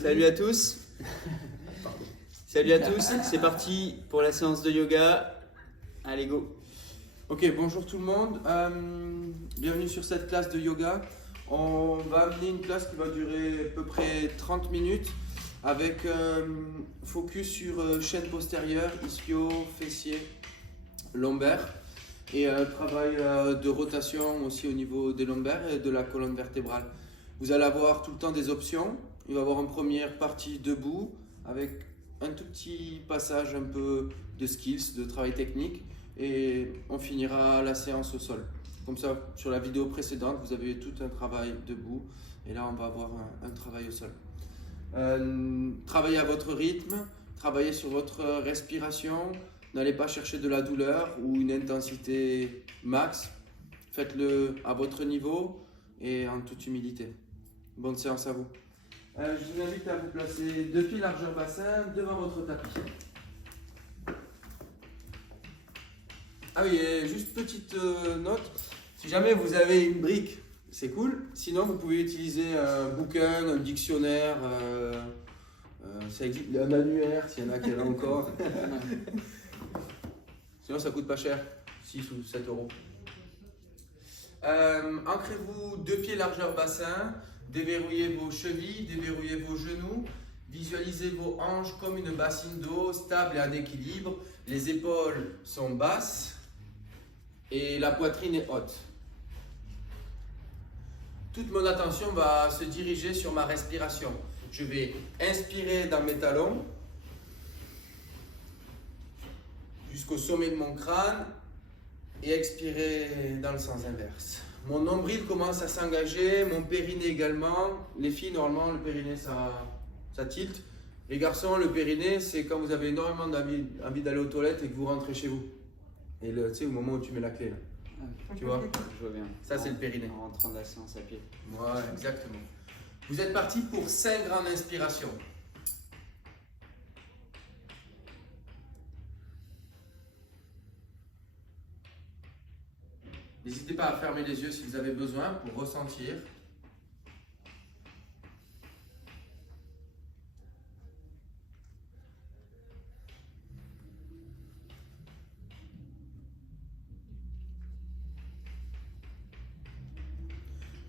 Salut à tous. Salut à tous, c'est parti pour la séance de yoga. Allez, go. Ok, bonjour tout le monde. Bienvenue sur cette classe de yoga. On va amener une classe qui va durer à peu près 30 minutes avec focus sur chaîne postérieure, ischio, fessier, lombaire et travail de rotation aussi au niveau des lombaires et de la colonne vertébrale. Vous allez avoir tout le temps des options. Il va y avoir en première partie debout avec un tout petit passage un peu de skills, de travail technique, et on finira la séance au sol. Comme ça, sur la vidéo précédente, vous avez tout un travail debout et là on va avoir un travail au sol. Travaillez à votre rythme, travaillez sur votre respiration, n'allez pas chercher de la douleur ou une intensité max, faites-le à votre niveau et en toute humilité. Bonne séance à vous. Je vous invite à vous placer 2 pieds largeur bassin devant votre tapis. Ah oui, et juste petite note, si jamais vous avez une brique, c'est cool. Sinon, vous pouvez utiliser un bouquin, un dictionnaire, ça existe, un annuaire, s'il y en a qui en ont encore. Sinon, ça coûte pas cher, 6 ou 7 euros. Ancrez-vous 2 pieds largeur bassin. Déverrouillez vos chevilles, déverrouillez vos genoux, visualisez vos hanches comme une bassine d'eau stable et en équilibre. Les épaules sont basses et la poitrine est haute. Toute mon attention va se diriger sur ma respiration. Je vais inspirer dans mes talons jusqu'au sommet de mon crâne et expirer dans le sens inverse. Mon nombril commence à s'engager, mon périnée également. Les filles, normalement, le périnée, ça tilte. Les garçons, le périnée, c'est quand vous avez énormément envie d'aller aux toilettes et que vous rentrez chez vous. Et tu sais, au moment où tu mets la clé, là. Tu vois? Je vois bien. Ça, c'est le périnée. En rentrant de la séance à pied. Voilà, exactement. Vous êtes parti pour 5 grandes inspirations. N'hésitez pas à fermer les yeux si vous avez besoin pour ressentir.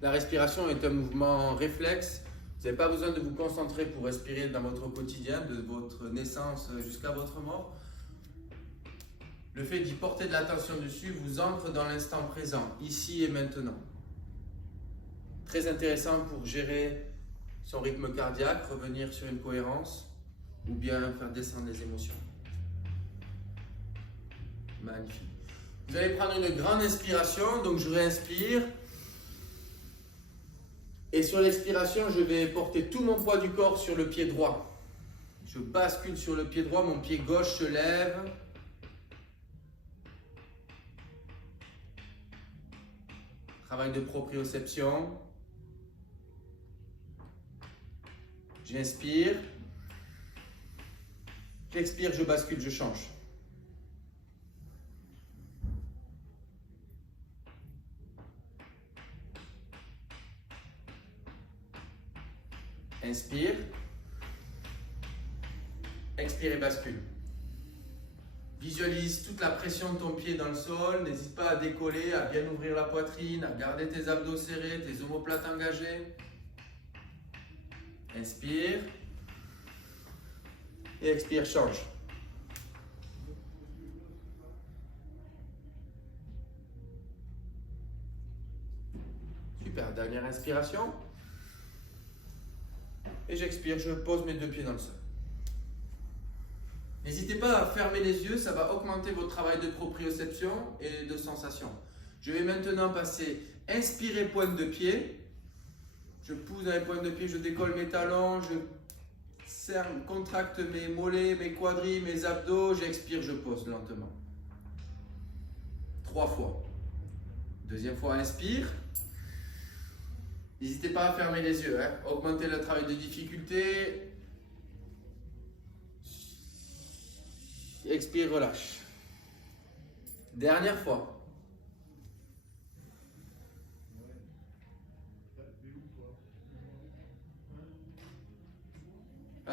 La respiration est un mouvement réflexe. Vous n'avez pas besoin de vous concentrer pour respirer dans votre quotidien, de votre naissance jusqu'à votre mort. Le fait d'y porter de l'attention dessus vous ancre dans l'instant présent, ici et maintenant. Très intéressant pour gérer son rythme cardiaque, revenir sur une cohérence ou bien faire descendre les émotions. Magnifique. Vous allez prendre une grande inspiration, donc je réinspire. Et sur l'expiration, je vais porter tout mon poids du corps sur le pied droit. Je bascule sur le pied droit, mon pied gauche se lève. Travail de proprioception. J'inspire. J'expire, je bascule, je change. Inspire. Expire et bascule. Visualise toute la pression de ton pied dans le sol. N'hésite pas à décoller, à bien ouvrir la poitrine, à garder tes abdos serrés, tes omoplates engagées. Inspire. Et expire, change. Super, dernière inspiration. Et j'expire, je pose mes 2 pieds dans le sol. N'hésitez pas à fermer les yeux, ça va augmenter votre travail de proprioception et de sensation. Je vais maintenant passer, inspirer pointe de pied. Je pousse dans les pointes de pied, je décolle mes talons, je serre, contracte mes mollets, mes quadris, mes abdos. J'expire, je pose lentement. 3 fois. Deuxième fois, inspire. N'hésitez pas à fermer les yeux, augmentez le travail de difficulté. Expire, relâche. Dernière fois.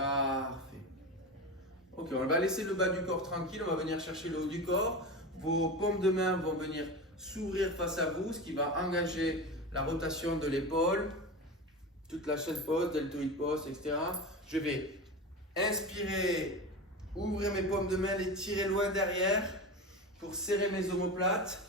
Parfait. Ok, on va laisser le bas du corps tranquille, on va venir chercher le haut du corps. Vos paumes de main vont venir s'ouvrir face à vous, ce qui va engager la rotation de l'épaule, toute la chaîne pose, deltoïde pose, etc. Je vais inspirer, ouvrir mes paumes de main, les tirer loin derrière pour serrer mes omoplates.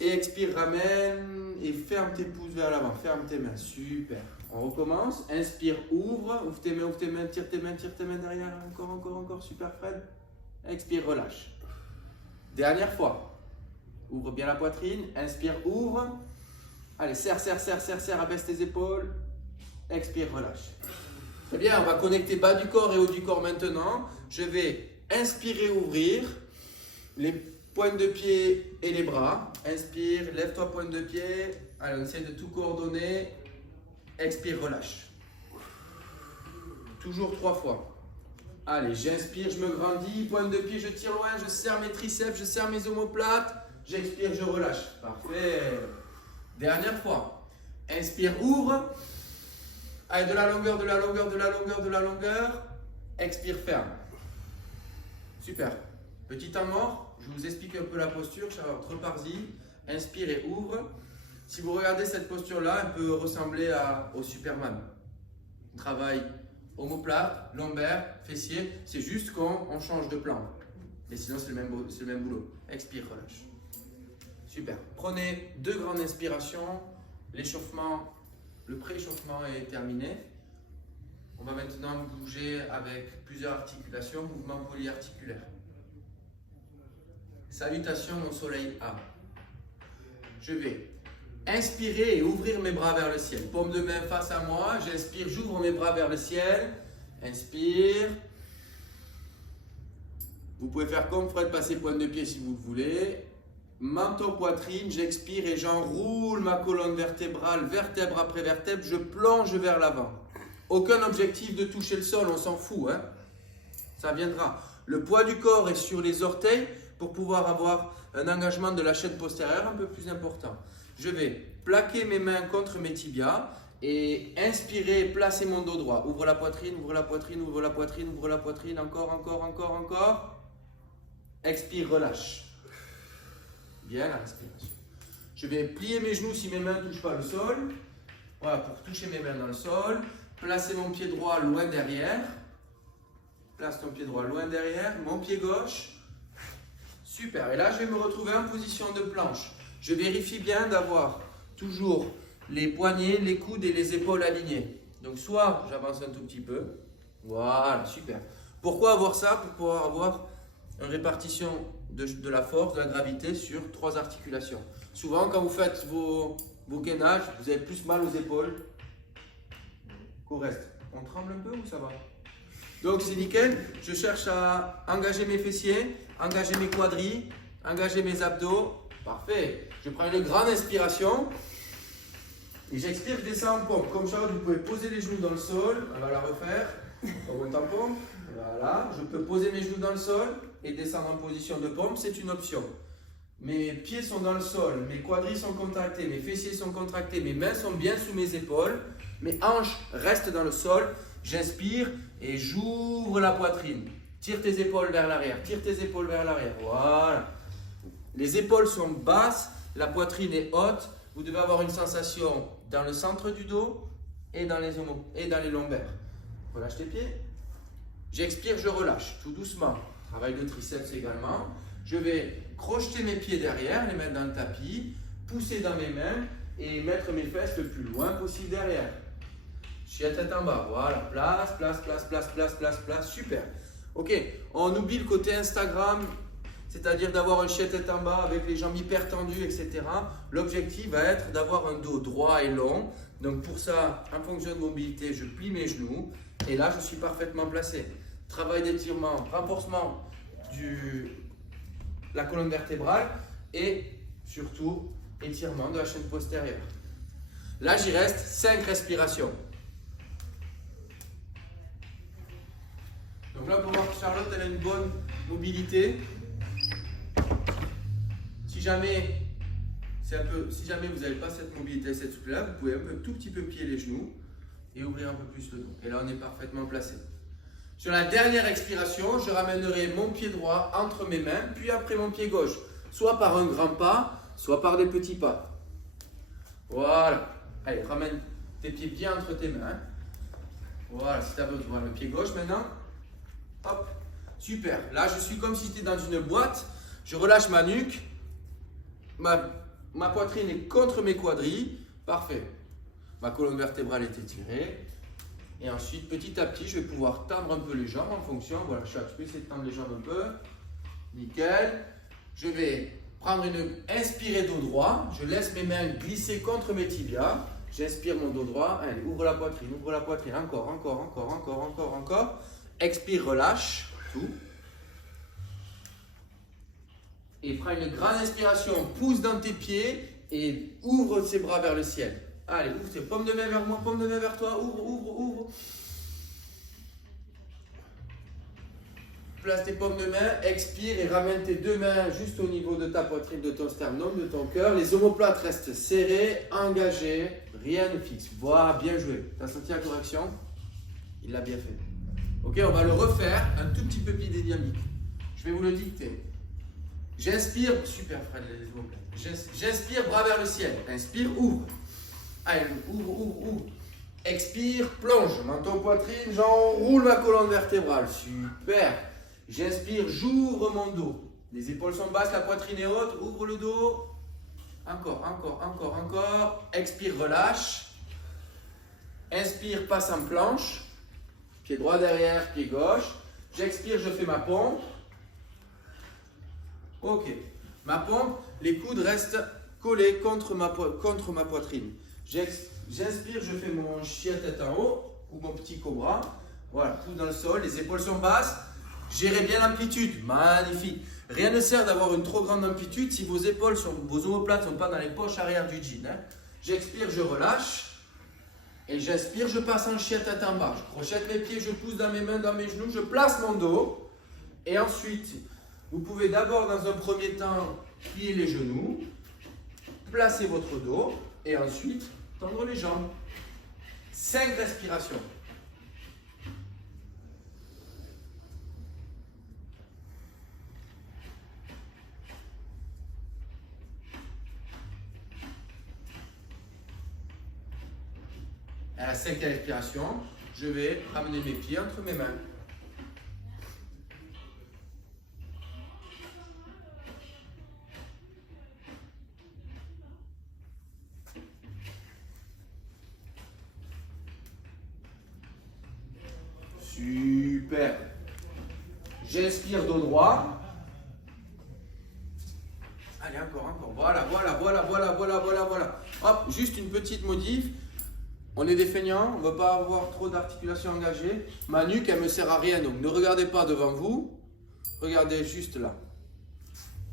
Et expire, ramène et ferme tes pouces vers l'avant, ferme tes mains, super. On recommence, inspire, ouvre tes mains, tire tes mains derrière, encore, super Fred. Expire, relâche. Dernière fois, ouvre bien la poitrine, inspire, ouvre. Allez, serre, abaisse tes épaules, expire, relâche. Très bien, on va connecter bas du corps et haut du corps maintenant. Je vais inspirer, ouvrir les pointes de pied et les bras. Inspire, lève-toi, pointe de pied. Allez, on essaie de tout coordonner. Expire, relâche. Toujours 3 fois. Allez, j'inspire, je me grandis. Pointe de pied, je tire loin. Je serre mes triceps, je serre mes omoplates. J'expire, je relâche. Parfait. Dernière fois. Inspire, ouvre. Allez, de la longueur. Expire, ferme. Super. Petit temps mort, je vous explique un peu la posture. Repars-y. Inspire et ouvre. Si vous regardez cette posture-là, elle peut ressembler au Superman. On travaille omoplate, lombaire, fessier. C'est juste qu'on change de plan. Et sinon, c'est le même boulot. Expire, relâche. Super. Prenez 2 grandes inspirations. L'échauffement, le pré-échauffement est terminé. On va maintenant bouger avec plusieurs articulations, mouvements polyarticulaires. Salutations mon soleil A. Je vais inspirer et ouvrir mes bras vers le ciel. Paume de main face à moi. J'inspire, j'ouvre mes bras vers le ciel. Inspire. Vous pouvez faire comme Fred, passer pointe de pied si vous le voulez. Menton, poitrine, j'expire et j'enroule ma colonne vertébrale, vertèbre après vertèbre. Je plonge vers l'avant. Aucun objectif de toucher le sol, on s'en fout. Hein? Ça viendra. Le poids du corps est sur les orteils pour pouvoir avoir un engagement de la chaîne postérieure un peu plus important. Je vais plaquer mes mains contre mes tibias et inspirer, placer mon dos droit. Ouvre la poitrine, ouvre la poitrine, ouvre la poitrine, ouvre la poitrine. Encore. Expire, relâche. Bien la respiration. Je vais plier mes genoux si mes mains ne touchent pas le sol. Voilà, pour toucher mes mains dans le sol. Placer mon pied droit loin derrière. Place ton pied droit loin derrière. Mon pied gauche. Super. Et là, je vais me retrouver en position de planche. Je vérifie bien d'avoir toujours les poignets, les coudes et les épaules alignés. Donc, soit j'avance un tout petit peu. Voilà, super. Pourquoi avoir ça? Pour pouvoir avoir une répartition de la force, de la gravité sur 3 articulations. Souvent, quand vous faites vos gainages, vous avez plus mal aux épaules qu'au reste. On tremble un peu ou ça va? Donc, c'est nickel. Je cherche à engager mes fessiers, engager mes quadris, engager mes abdos. Parfait. Je prends une grande inspiration et j'expire, je descends en pompe. Comme Charlotte, vous pouvez poser les genoux dans le sol. On va la refaire. On monte en pompe. Voilà. Je peux poser mes genoux dans le sol et descendre en position de pompe. C'est une option. Mes pieds sont dans le sol, mes quadris sont contractés, mes fessiers sont contractés, mes mains sont bien sous mes épaules, mes hanches restent dans le sol. J'inspire et j'ouvre la poitrine. Tire tes épaules vers l'arrière, tire tes épaules vers l'arrière. Voilà. Les épaules sont basses, la poitrine est haute. Vous devez avoir une sensation dans le centre du dos et dans les lombaires. Relâche tes pieds. J'expire, je relâche, tout doucement. Travail de triceps également. Je vais crocheter mes pieds derrière, les mettre dans le tapis, pousser dans mes mains et mettre mes fesses le plus loin possible derrière. Chien tête en bas, voilà, place, super. Ok, on oublie le côté Instagram, c'est-à-dire d'avoir un chien tête en bas avec les jambes hyper tendues, etc. L'objectif va être d'avoir un dos droit et long. Donc pour ça, en fonction de mobilité, je plie mes genoux et là, je suis parfaitement placé. Travail d'étirement, renforcement de la colonne vertébrale et surtout étirement de la chaîne postérieure. Là, j'y reste 5 respirations. Donc là, pour voir que Charlotte, elle a une bonne mobilité. Si jamais vous n'avez pas cette mobilité, cette souplesse, vous pouvez un tout petit peu plier les genoux et ouvrir un peu plus le dos. Et là, on est parfaitement placé. Sur la dernière expiration, je ramènerai mon pied droit entre mes mains, puis après mon pied gauche, soit par un grand pas, soit par des petits pas. Voilà. Allez, ramène tes pieds bien entre tes mains. Voilà, si tu as besoin. Le pied gauche maintenant. Hop. Super. Là, je suis comme si j'étais dans une boîte. Je relâche ma nuque. Ma poitrine est contre mes quadris. Parfait. Ma colonne vertébrale est étirée. Et ensuite, petit à petit, je vais pouvoir tendre un peu les jambes en fonction. Voilà, je peux essayer de tendre les jambes un peu. Nickel. Je vais prendre une inspirée dos droit. Je laisse mes mains glisser contre mes tibias. J'inspire mon dos droit. Allez, ouvre la poitrine, ouvre la poitrine. Encore, encore, encore, encore, encore, encore. Expire, relâche. Tout. Et prends une grande inspiration. Pousse dans tes pieds et ouvre ses bras vers le ciel. Allez, ouvre tes paumes de main vers moi, paume de main vers toi. Ouvre, ouvre, ouvre. Place tes paumes de main, expire et ramène tes deux mains juste au niveau de ta poitrine, de ton sternum, de ton cœur. Les omoplates restent serrés, engagés, rien ne fixe. Voilà, bien joué. Tu as senti la correction? Il l'a bien fait. Ok, on va le refaire un tout petit peu plus dynamique. Je vais vous le dicter. J'inspire, super Fred, les omoplates. J'inspire, bras vers le ciel. Inspire, ouvre. Allez, ouvre, ouvre, ouvre. Expire, plonge. Menton, poitrine, j'enroule ma colonne vertébrale. Super. J'inspire, j'ouvre mon dos. Les épaules sont basses, la poitrine est haute. Ouvre le dos. Encore, encore, encore, encore. Expire, relâche. Inspire, passe en planche. Pied droit derrière, pied gauche. J'expire, je fais ma pompe. Ok. Ma pompe, les coudes restent collés contre ma poitrine. J'inspire, je fais mon chien tête en haut ou mon petit cobra. Voilà, pouce dans le sol, les épaules sont basses. Gérez bien l'amplitude, magnifique. Rien ne sert d'avoir une trop grande amplitude si vos omoplates ne sont pas dans les poches arrière du jean. Hein. J'expire, je relâche. Et j'inspire, je passe en chien tête en bas. Je crochette mes pieds, je pousse dans mes mains, dans mes genoux, je place mon dos. Et ensuite, vous pouvez d'abord dans un premier temps plier les genoux, placer votre dos et ensuite tendre les jambes. 5 respirations. À la 5e respiration, je vais ramener mes pieds entre mes mains. Super. J'inspire dos droit. Allez, encore, encore. Voilà, voilà, voilà, voilà, voilà, voilà, voilà. Hop, juste une petite modif. On est des feignants, on ne veut pas avoir trop d'articulation engagée. Ma nuque, elle ne me sert à rien, donc ne regardez pas devant vous. Regardez juste là.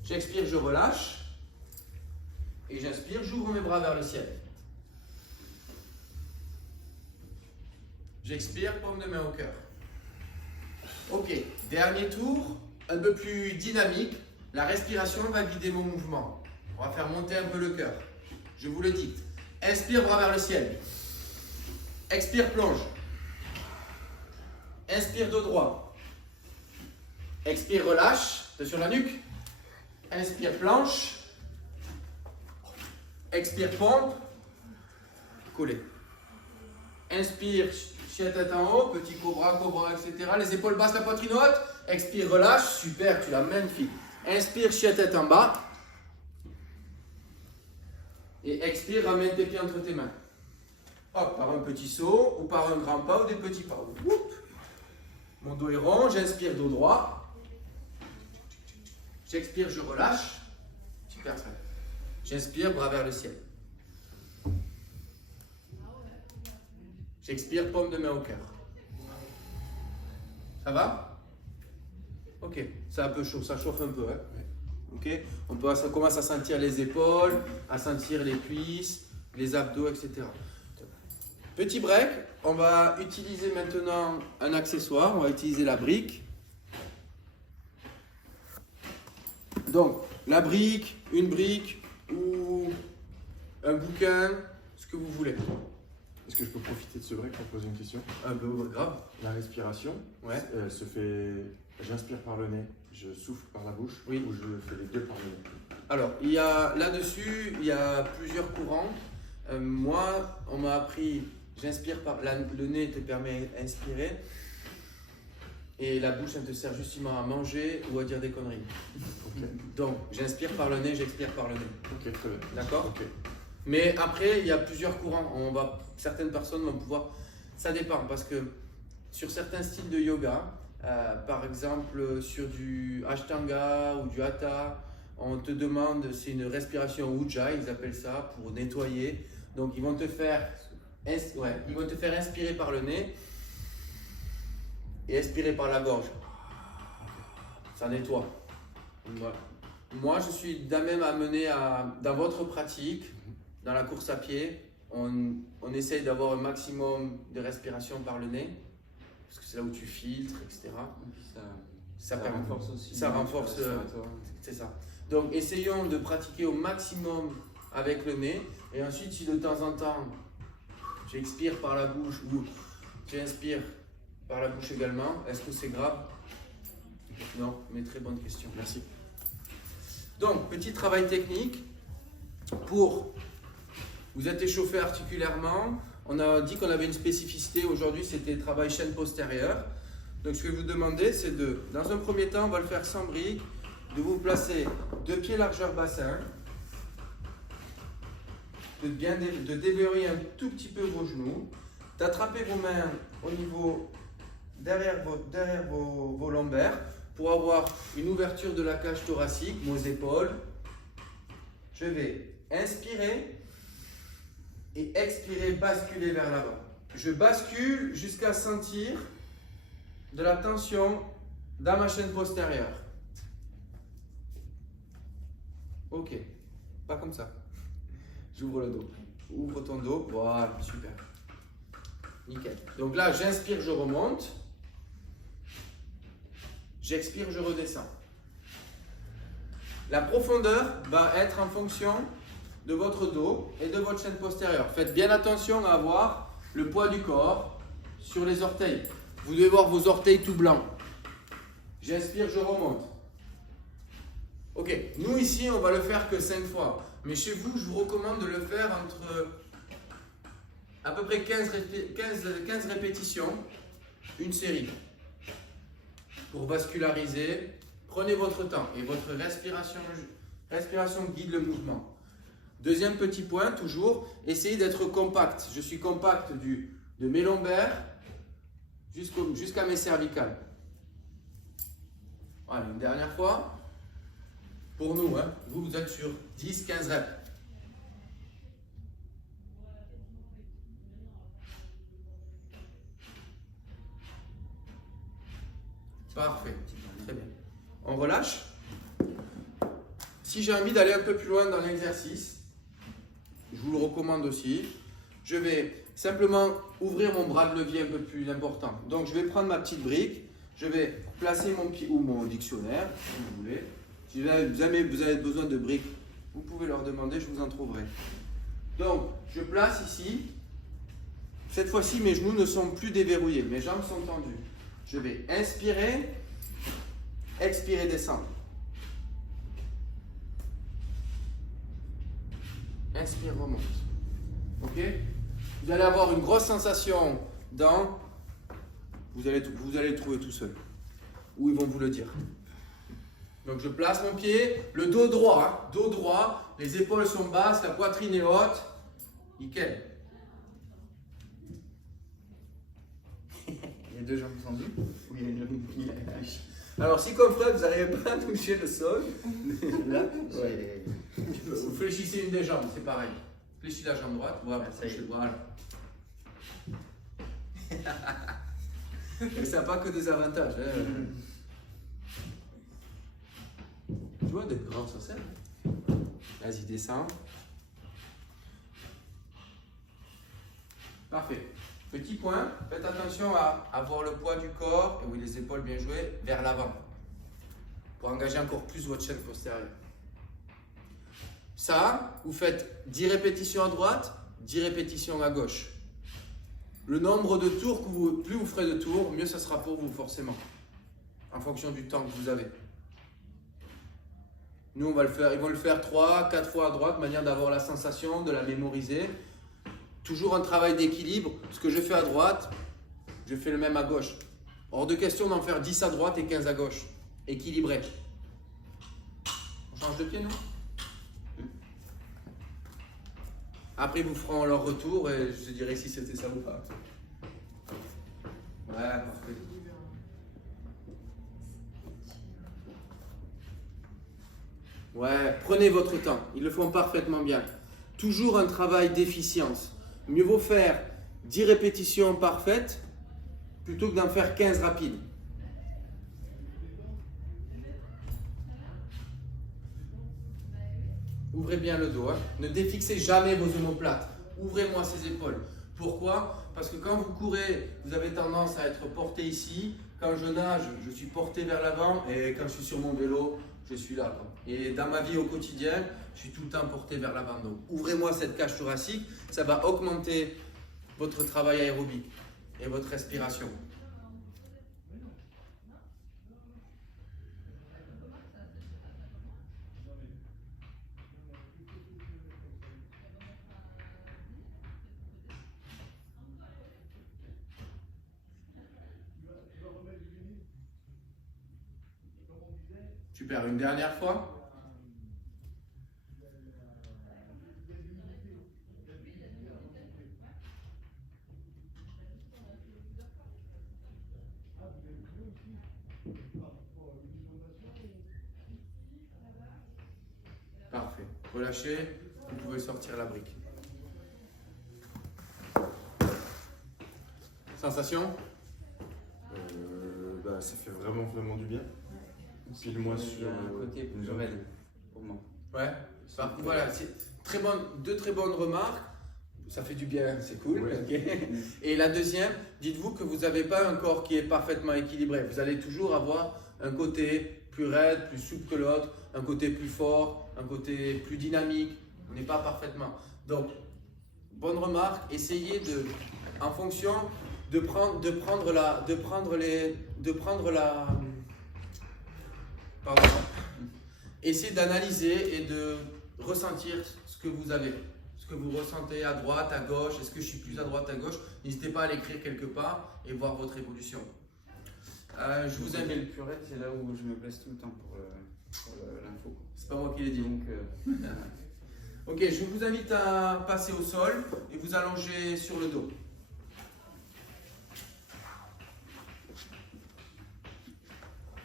J'expire, je relâche. Et j'inspire, j'ouvre mes bras vers le ciel. J'expire, paume de main au cœur. Ok, dernier tour, un peu plus dynamique. La respiration va guider mon mouvement. On va faire monter un peu le cœur. Je vous le dicte. Inspire, bras vers le ciel. Expire, plonge. Inspire, dos droit. Expire, relâche. Attention la nuque. Inspire, planche. Expire, pompe. Collé. Inspire, chien tête en haut. Petit cobra, cobra, etc. Les épaules basses, la poitrine haute. Expire, relâche. Super, tu l'as magnifique. Inspire, chien tête en bas. Et expire, ramène tes pieds entre tes mains. Hop, par un petit saut ou par un grand pas ou des petits pas. Oup. Mon dos est rond, j'inspire dos droit. J'expire, je relâche. Super ça. J'inspire, bras vers le ciel. J'expire, paume de main au cœur. Ça va? Ok, c'est un peu chaud, ça chauffe un peu. Hein? Ok, ça commence à sentir les épaules, à sentir les cuisses, les abdos, etc. Petit break, on va utiliser maintenant un accessoire, on va utiliser la brique. Donc, la brique, une brique ou un bouquin, ce que vous voulez. Est-ce que je peux profiter de ce break pour poser une question? Grave. La respiration, Ouais. se fait. J'inspire par le nez, je souffle par la bouche, Oui. ou je fais les deux par le nez? Alors, là-dessus, il y a plusieurs courants. Moi, on m'a appris, j'inspire le nez te permet d'inspirer et la bouche, elle te sert justement à manger ou à dire des conneries. Ok, Donc, j'inspire par le nez, j'expire par le nez. ok, très bien. D'accord? Ok. Mais après, il y a plusieurs courants. Certaines personnes vont pouvoir. Ça dépend parce que sur certains styles de yoga, par exemple sur du Ashtanga ou du Hatha, on te demande, c'est une respiration Ujjayi, ils appellent ça, pour nettoyer. Donc ils vont te faire inspirer par le nez et expirer par la gorge. Ça nettoie. Voilà. Moi, je suis même amené dans votre pratique, dans la course à pied, on essaye d'avoir un maximum de respiration par le nez, parce que c'est là où tu filtres, etc. Et puis Ça renforce aussi. ça renforce, c'est ça. Donc, essayons de pratiquer au maximum avec le nez, et ensuite, si de temps en temps, j'expire par la bouche ou tu inspires par la bouche également, est-ce que c'est grave? Non, mais très bonne question. Merci. Donc, petit travail technique pour vous êtes échauffé articulairement. On a dit qu'on avait une spécificité aujourd'hui, c'était le travail chaîne postérieure. Donc, ce que je vais vous demander, c'est dans un premier temps, on va le faire sans briques, de vous placer 2 pieds largeur bassin, de déverrouiller un tout petit peu vos genoux, d'attraper vos mains au niveau derrière vos lombaires pour avoir une ouverture de la cage thoracique, vos épaules. Je vais inspirer et expirer, basculer vers l'avant. Je bascule jusqu'à sentir de la tension dans ma chaîne postérieure. Ok, pas comme ça. J'ouvre le dos. Ouvre ton dos, voilà, super. Nickel. Donc là, j'inspire, je remonte. J'expire, je redescends. La profondeur va être en fonction de votre dos et de votre chaîne postérieure. Faites bien attention à avoir le poids du corps sur les orteils. Vous devez voir vos orteils tout blancs. J'inspire, je remonte. Ok, nous ici, on va le faire que 5 fois. Mais chez vous, je vous recommande de le faire entre à peu près 15 répétitions, une série. Pour vasculariser, prenez votre temps et votre respiration guide le mouvement. Deuxième petit point, toujours, essayez d'être compact. Je suis compact de mes lombaires jusqu'à mes cervicales. Voilà, une dernière fois. Pour nous, hein, vous êtes sur 10-15 reps. Parfait, très bien. On relâche. Si j'ai envie d'aller un peu plus loin dans l'exercice, je vous le recommande aussi. Je vais simplement ouvrir mon bras de levier un peu plus important. Donc je vais prendre ma petite brique, je vais placer mon pied ou mon dictionnaire, si vous voulez. Si jamais vous avez besoin de briques, vous pouvez leur demander, je vous en trouverai. Donc je place ici. Cette fois-ci, mes genoux ne sont plus déverrouillés, mes jambes sont tendues. Je vais inspirer, expirer, descendre. Inspire, remonte. Ok? Vous allez avoir une grosse sensation dans. Vous allez le trouver tout seul. Ou ils vont vous le dire. Donc je place mon pied, le dos droit. Dos droit, les épaules sont basses, la poitrine est haute. Nickel. Il y a 2 jambes tendues ou il y a une jambe qui lâche. Alors si comme Fred, vous n'arrivez pas à toucher le sol, Là, ouais. Vous fléchissez une des jambes, c'est pareil. Fléchissez la jambe droite, voilà. Ah, ça y est. Voilà. Et ça n'a pas que des avantages. Hein. Tu vois, des grands sur scène. Vas-y, descends. Parfait. Petit point, faites attention à avoir le poids du corps, et oui, les épaules bien jouées, vers l'avant. Pour engager encore plus votre chaîne postérieure. Ça, vous faites 10 répétitions à droite, 10 répétitions à gauche. Le nombre de tours, plus vous ferez de tours, mieux ça sera pour vous forcément, en fonction du temps que vous avez. Nous, on va le faire, ils vont le faire 3, 4 fois à droite, de manière d'avoir la sensation, de la mémoriser. Toujours un travail d'équilibre. Ce que je fais à droite, je fais le même à gauche. Hors de question d'en faire 10 à droite et 15 à gauche. Équilibré. On change de pied, non? Après, ils vous feront leur retour et je te dirai si c'était ça ou pas. Ouais, parfait. Ouais, prenez votre temps. Ils le font parfaitement bien. Toujours un travail d'efficience. Mieux vaut faire 10 répétitions parfaites plutôt que d'en faire 15 rapides. Ouvrez bien le dos. Hein. Ne défixez jamais vos omoplates. Ouvrez-moi ces épaules. Pourquoi? Parce que quand vous courez, vous avez tendance à être porté ici. Quand je nage, je suis porté vers l'avant. Et quand je suis sur mon vélo, je suis là. Quoi. Et dans ma vie au quotidien, je suis tout le temps porté vers l'avant. Donc, ouvrez-moi cette cage thoracique. Ça va augmenter votre travail aérobique et votre respiration. Super, une dernière fois. Parfait. Relâchez, vous pouvez sortir la brique. Sensation? Ça fait vraiment du bien. Pile-moi Il y sur a un côté plus zone. raide pour moi. Ouais. Voilà, c'est deux très bonnes remarques. Ça fait du bien, c'est cool. Ouais. Okay. Et la deuxième, dites-vous que vous n'avez pas un corps qui est parfaitement équilibré. Vous allez toujours avoir un côté plus raide, plus souple que l'autre, un côté plus fort, un côté plus dynamique. On n'est pas parfaitement. Donc, bonne remarque. Essayez de, en fonction de prendre pardon. Essayez d'analyser et de ressentir ce que vous avez. Ce que vous ressentez à droite, à gauche. Est-ce que je suis plus à droite, à gauche? N'hésitez pas à l'écrire quelque part et voir votre évolution. Je vous invite. Le plus raide, c'est là où je me blesse tout le temps pour l'info. C'est pas moi qui l'ai dit. Donc, Ok, je vous invite à passer au sol et vous allonger sur le dos.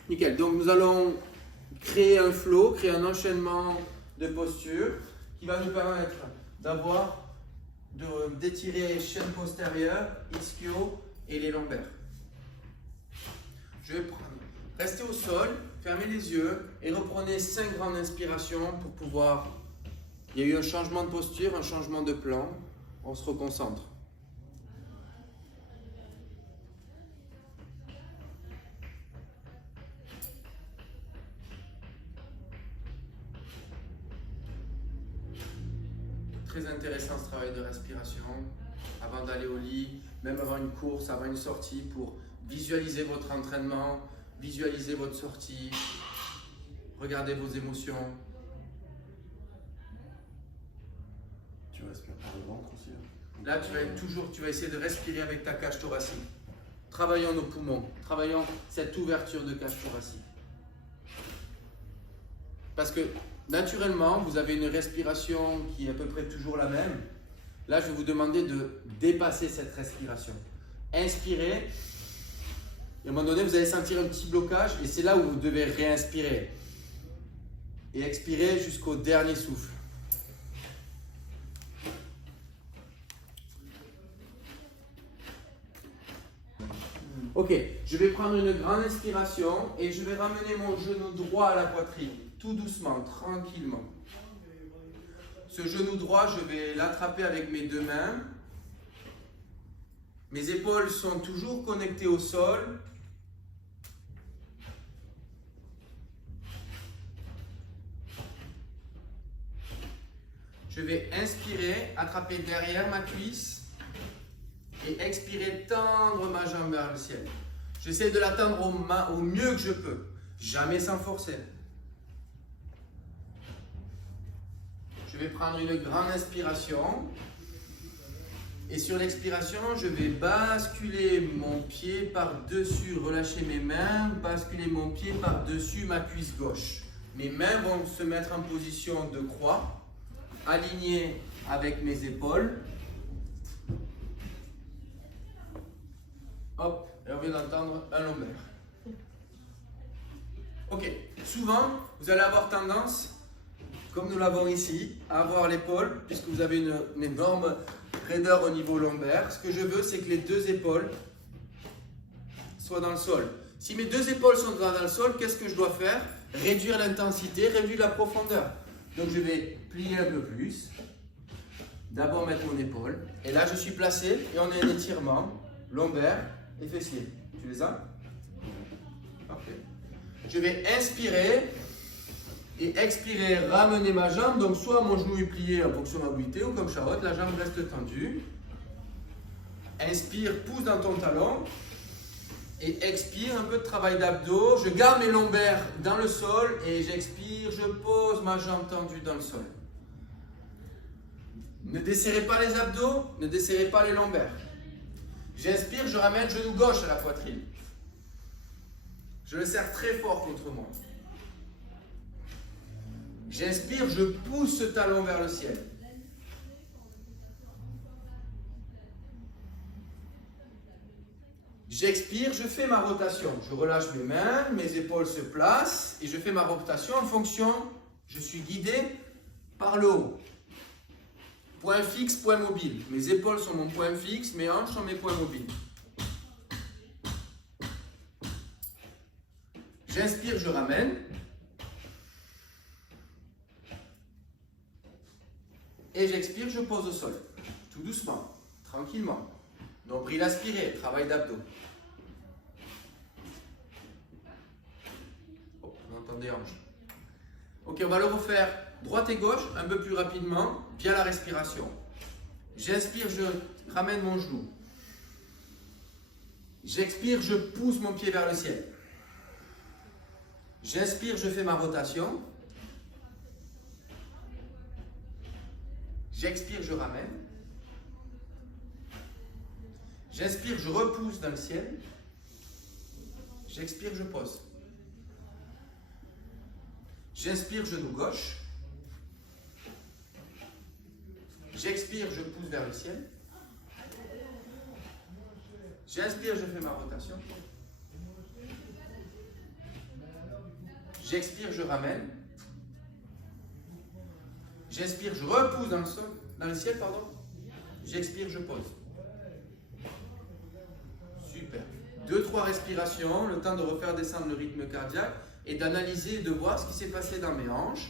Nickel. Donc nous allons créer un flow, créer un enchaînement de postures qui va nous permettre d'étirer les chaînes postérieures, ischio et les lombaires. Je vais prendre. Restez au sol, fermez les yeux et reprenez 5 grandes inspirations pour pouvoir. Il y a eu un changement de posture, un changement de plan. On se reconcentre. Très intéressant ce travail de respiration avant d'aller au lit, même avant une course, avant une sortie, pour visualiser votre entraînement, visualiser votre sortie, regardez vos émotions. Tu respires par le ventre aussi. Là, tu vas essayer de respirer avec ta cage thoracique. Travaillons nos poumons, travaillons cette ouverture de cage thoracique. Parce que naturellement, vous avez une respiration qui est à peu près toujours la même. Là, je vais vous demander de dépasser cette respiration. Inspirez. Et à un moment donné, vous allez sentir un petit blocage et c'est là où vous devez réinspirer. Et expirer jusqu'au dernier souffle. Ok, je vais prendre une grande inspiration et je vais ramener mon genou droit à la poitrine, tout doucement, tranquillement. Ce genou droit, je vais l'attraper avec mes 2 mains. Mes épaules sont toujours connectées au sol. Je vais inspirer, attraper derrière ma cuisse Et expirez, tendre ma jambe vers le ciel. J'essaie de la tendre au mieux que je peux. Jamais sans forcer. Je vais prendre une grande inspiration. Et sur l'expiration, je vais basculer mon pied par-dessus, relâcher mes mains, basculer mon pied par-dessus ma cuisse gauche. Mes mains vont se mettre en position de croix, alignées avec mes épaules. Hop, et on vient d'entendre un lombaire. Ok, souvent, vous allez avoir tendance, comme nous l'avons ici, à avoir l'épaule, puisque vous avez une énorme raideur au niveau lombaire. Ce que je veux, c'est que les deux épaules soient dans le sol. Si mes deux épaules sont dans le sol, qu'est-ce que je dois faire? Réduire l'intensité, réduire la profondeur. Donc je vais plier un peu plus. D'abord mettre mon épaule. Et là, je suis placé et on a un étirement lombaire et fessier. Tu les as? Parfait. Je vais inspirer et expirer, ramener ma jambe. Donc soit mon genou est plié en fonction de ma mobilité ou comme Charlotte, la jambe reste tendue. Inspire, pousse dans ton talon. Et expire, un peu de travail d'abdos. Je garde mes lombaires dans le sol et j'expire, je pose ma jambe tendue dans le sol. Ne desserrez pas les abdos, ne desserrez pas les lombaires. J'inspire, je ramène genou gauche à la poitrine. Je le serre très fort contre moi. J'inspire, je pousse ce talon vers le ciel. J'expire, je fais ma rotation. Je relâche mes mains, mes épaules se placent et je fais ma rotation en fonction, je suis guidé par le haut. Point fixe, point mobile. Mes épaules sont mon point fixe, mes hanches sont mes points mobiles. J'inspire, je ramène. Et j'expire, je pose au sol. Tout doucement, tranquillement. Nombril aspiré, travail d'abdos. Oh, on entend des hanches. Ok, on va le refaire droite et gauche, un peu plus rapidement, via la respiration. J'inspire, je ramène mon genou. J'expire, je pousse mon pied vers le ciel. J'inspire, je fais ma rotation. J'expire, je ramène. J'inspire, je repousse dans le ciel. J'expire, je pose. J'inspire, genou gauche. J'expire, je pousse vers le ciel. J'inspire, je fais ma rotation. J'expire, je ramène. J'inspire, je repousse dans le ciel, pardon. J'expire, je pose. Super. 2-3 respirations, le temps de refaire descendre le rythme cardiaque et d'analyser et de voir ce qui s'est passé dans mes hanches,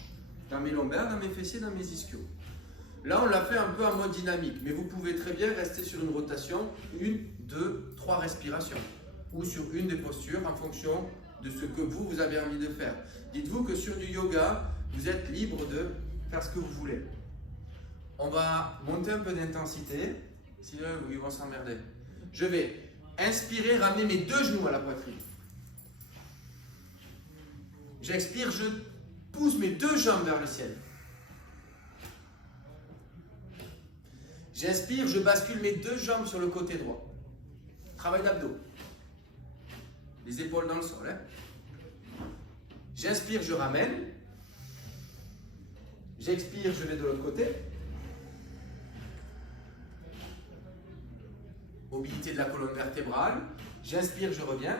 dans mes lombaires, dans mes fessiers, dans mes ischios. Là, on l'a fait un peu en mode dynamique, mais vous pouvez très bien rester sur une rotation, 1, 2, 3 respirations, ou sur une des postures en fonction de ce que vous avez envie de faire. Dites-vous que sur du yoga, vous êtes libre de faire ce que vous voulez. On va monter un peu d'intensité, sinon ils vont s'emmerder. Je vais inspirer, ramener mes deux genoux à la poitrine. J'expire, je pousse mes deux jambes vers le ciel. J'inspire, je bascule mes deux jambes sur le côté droit. Travail d'abdos. Les épaules dans le sol. Hein. J'inspire, je ramène. J'expire, je vais de l'autre côté. Mobilité de la colonne vertébrale. J'inspire, je reviens.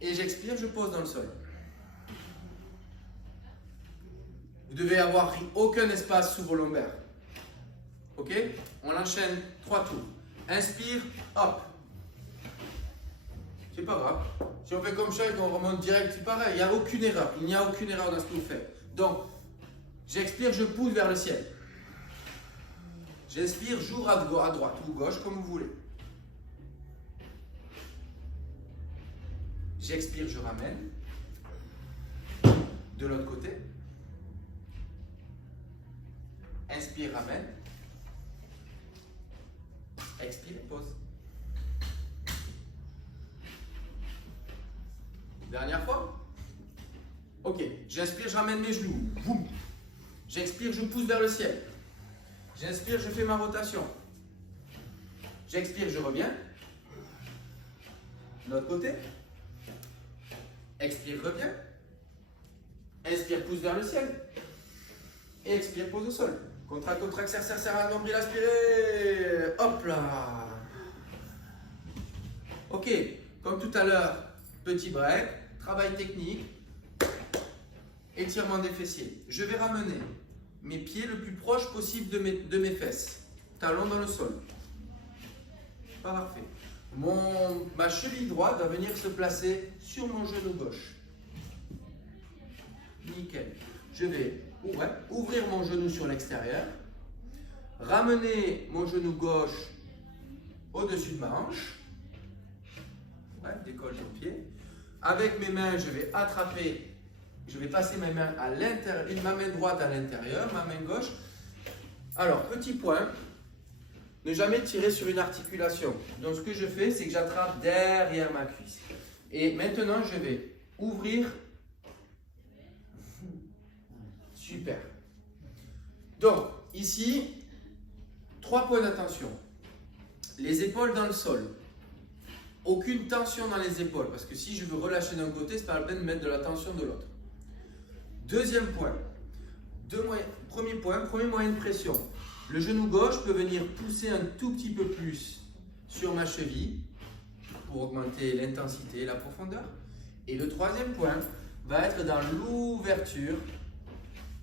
Et j'expire, je pose dans le sol. Vous devez avoir aucun espace sous vos lombaires. Ok? On enchaîne 3 tours. Inspire, hop. C'est pas grave. Si on fait comme ça et qu'on remonte direct, c'est pareil. Il n'y a aucune erreur. Il n'y a aucune erreur dans ce que vous faites. Donc, j'expire, je pousse vers le ciel. J'inspire, j'ouvre à droite ou gauche, comme vous voulez. J'expire, je ramène. De l'autre côté. Inspire, ramène. Expire, pose. Dernière fois. Ok, j'inspire, je ramène mes genoux. Boum. J'expire, je pousse vers le ciel. J'inspire, je fais ma rotation. J'expire, je reviens. De l'autre côté. Expire, reviens. Inspire, pousse vers le ciel. Et expire, pose au sol. Contracte, contracte, serre à nombril, aspirez. Hop là. Ok, comme tout à l'heure, petit break, travail technique, étirement des fessiers. Je vais ramener mes pieds le plus proche possible de mes fesses. Talons dans le sol. Parfait. Ma cheville droite va venir se placer sur mon genou gauche. Nickel. Je vais ouvrir mon genou sur l'extérieur, ramener mon genou gauche au-dessus de ma hanche, décolle ton pied. Avec mes mains, je vais passer ma main à l'intérieur, ma main droite à l'intérieur, ma main gauche. Alors, petit point, ne jamais tirer sur une articulation. Donc, ce que je fais, c'est que j'attrape derrière ma cuisse. Et maintenant, je vais ouvrir. Super. Donc, ici, 3 points d'attention. Les épaules dans le sol. Aucune tension dans les épaules, parce que si je veux relâcher d'un côté, c'est pas la peine de mettre de la tension de l'autre. Deuxième point. Premier moyen de pression. Le genou gauche peut venir pousser un tout petit peu plus sur ma cheville pour augmenter l'intensité et la profondeur. Et le troisième point va être dans l'ouverture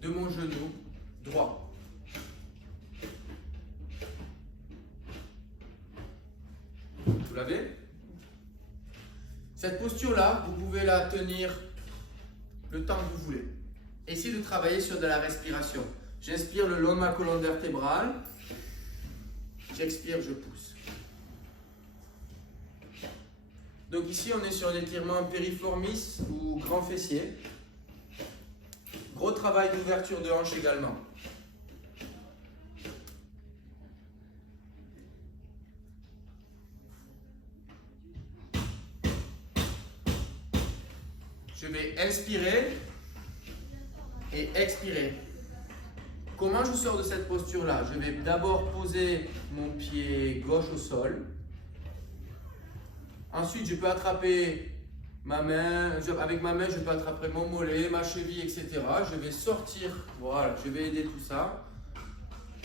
de mon genou droit. Vous l'avez? Cette posture-là, vous pouvez la tenir le temps que vous voulez. Essayez de travailler sur de la respiration. J'inspire le long de ma colonne vertébrale. J'expire, je pousse. Donc ici, on est sur un étirement piriformis ou grand fessier. Gros travail d'ouverture de hanche également. Je vais inspirer et expirer. Comment je sors de cette posture-là? Je vais d'abord poser mon pied gauche au sol. Ensuite, je peux attraper ma main. Avec ma main, je peux attraper mon mollet, ma cheville, etc. Je vais sortir. Voilà, je vais aider tout ça.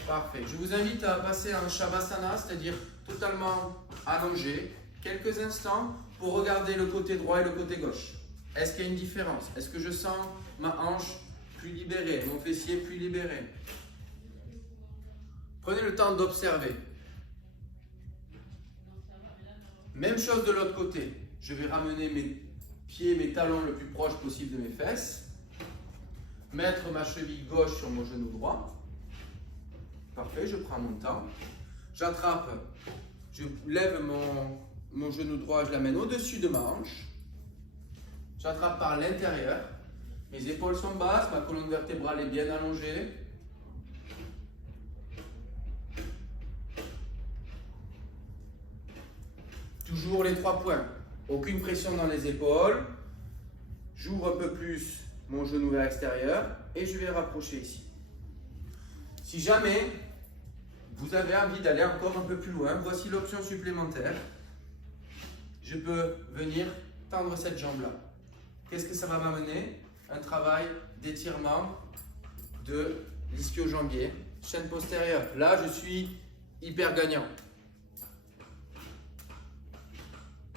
Parfait. Je vous invite à passer en Shavasana, c'est-à-dire totalement allongé, quelques instants pour regarder le côté droit et le côté gauche. Est-ce qu'il y a une différence? Est-ce que je sens ma hanche plus libéré, mon fessier plus libéré? Prenez le temps d'observer. Même chose de l'autre côté. Je vais ramener mes pieds, mes talons le plus proche possible de mes fesses. Mettre ma cheville gauche sur mon genou droit. Parfait, je prends mon temps. J'attrape, je lève mon genou droit, je l'amène au-dessus de ma hanche. J'attrape par l'intérieur. Mes épaules sont basses, ma colonne vertébrale est bien allongée. Toujours les 3 points. Aucune pression dans les épaules. J'ouvre un peu plus mon genou vers l'extérieur et je vais rapprocher ici. Si jamais vous avez envie d'aller encore un peu plus loin, voici l'option supplémentaire. Je peux venir tendre cette jambe-là. Qu'est-ce que ça va m'amener? Un travail d'étirement de l'ischio-jambier, chaîne postérieure. Là, je suis hyper gagnant.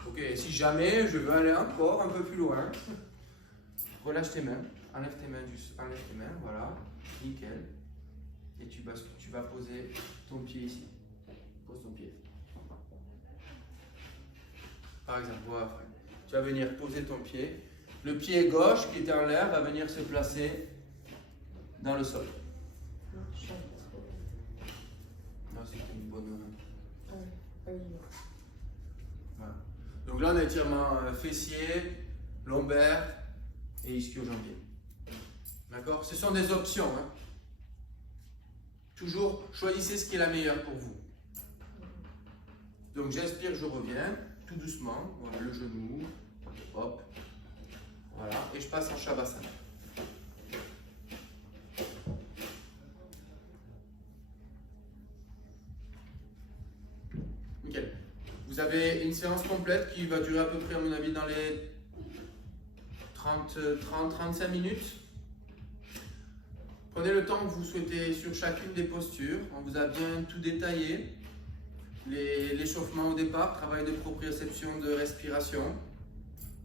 Ok, si jamais je veux aller encore un peu plus loin, relâche tes mains, enlève tes mains, voilà, nickel. Et tu vas poser ton pied ici. Pose ton pied. Par exemple, voilà, tu vas venir poser ton pied. Le pied gauche qui était en l'air va venir se placer dans le sol. Non, c'est une bonne. Voilà. Donc là, on a étirement fessier, lombaire et ischio-jambier. D'accord? Ce sont des options. Hein. Toujours choisissez ce qui est la meilleure pour vous. Donc j'inspire, je reviens, tout doucement, voilà, le genou, hop, voilà, et je passe en Shavasana. Nickel. Vous avez une séance complète qui va durer à peu près, à mon avis, dans les 30-35 minutes. Prenez le temps que vous souhaitez sur chacune des postures. On vous a bien tout détaillé. L'échauffement au départ, travail de proprioception, de respiration,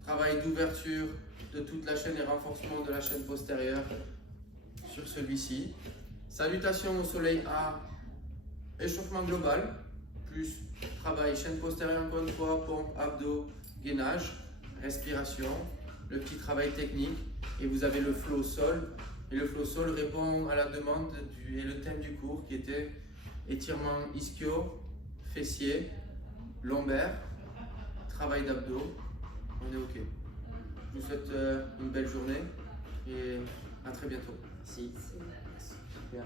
travail d'ouverture de toute la chaîne et renforcement de la chaîne postérieure sur celui-ci. Salutation au soleil A, échauffement global, plus travail chaîne postérieure encore une fois, pompe, abdos, gainage, respiration, le petit travail technique et vous avez le flow sol. Et le flow sol répond à la demande et le thème du cours qui était étirement ischio, fessier, lombaire, travail d'abdos. On est OK. Je vous souhaite une belle journée et à très bientôt. Merci. Super.